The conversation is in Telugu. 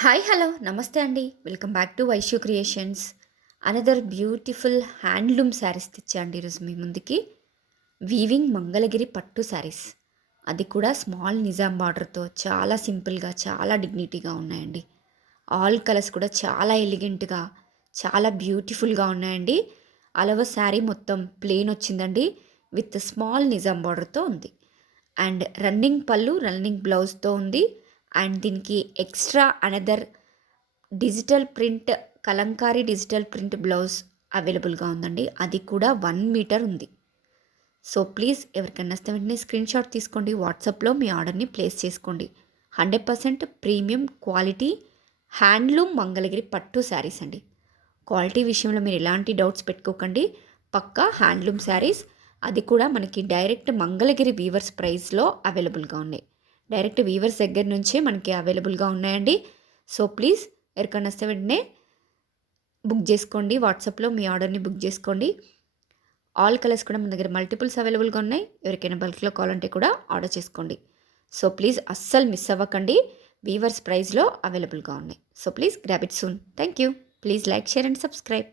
హాయ్ హలో నమస్తే అండి. Welcome back to వైశ్యూ creations. Another beautiful handloom saris తెచ్చా అండి ఈరోజు మీ ముందుకి. వీవింగ్ మంగళగిరి పట్టు శారీస్, అది కూడా స్మాల్ నిజాం బార్డర్తో చాలా సింపుల్గా చాలా డిగ్నిటీగా ఉన్నాయండి. ఆల్ కలర్స్ కూడా చాలా ఎలిగెంట్గా చాలా బ్యూటిఫుల్గా ఉన్నాయండి. అలవ శారీ మొత్తం ప్లెయిన్ వచ్చిందండి, విత్ స్మాల్ నిజాం బార్డర్తో ఉంది. అండ్ రన్నింగ్ పళ్ళు రన్నింగ్ బ్లౌజ్తో ఉంది. అండ్ దీనికి extra another digital print Kalamkari digital print blouse అవైలబుల్గా ఉందండి. అది కూడా 1 మీటర్ ఉంది. సో ప్లీజ్ ఎవరికైనా నచ్చితే వెంటనే స్క్రీన్ షాట్ తీసుకోండి, వాట్సాప్లో మీ ఆర్డర్ని ప్లేస్ చేసుకోండి. 100% ప్రీమియం క్వాలిటీ హ్యాండ్లూమ్ మంగళగిరి పట్టు శారీస్ అండి. క్వాలిటీ విషయంలో మీరు ఎలాంటి డౌట్స్ పెట్టుకోకండి, పక్కా హ్యాండ్లూమ్ శారీస్. అది కూడా మనకి డైరెక్ట్ మంగళగిరి వీవర్స్ ప్రైస్లో అవైలబుల్గా ఉన్నాయి. డైరెక్ట్ వీవర్స్ దగ్గర నుంచే మనకి అవైలబుల్గా ఉన్నాయండి. సో ప్లీజ్ ఎవరికైనా వస్తే వెంటనే బుక్ చేసుకోండి, వాట్సాప్లో మీ ఆర్డర్ని బుక్ చేసుకోండి. ఆల్ కలర్స్ కూడా మన దగ్గర మల్టిపుల్స్ అవైలబుల్గా ఉన్నాయి. ఎవరికైనా బల్క్లో కావాలంటే కూడా ఆర్డర్ చేసుకోండి. సో ప్లీజ్ అస్సలు మిస్ అవ్వకండి, వీవర్స్ ప్రైస్లో అవైలబుల్గా ఉన్నాయి. So please grab it soon. Thank you. Please like, share and subscribe.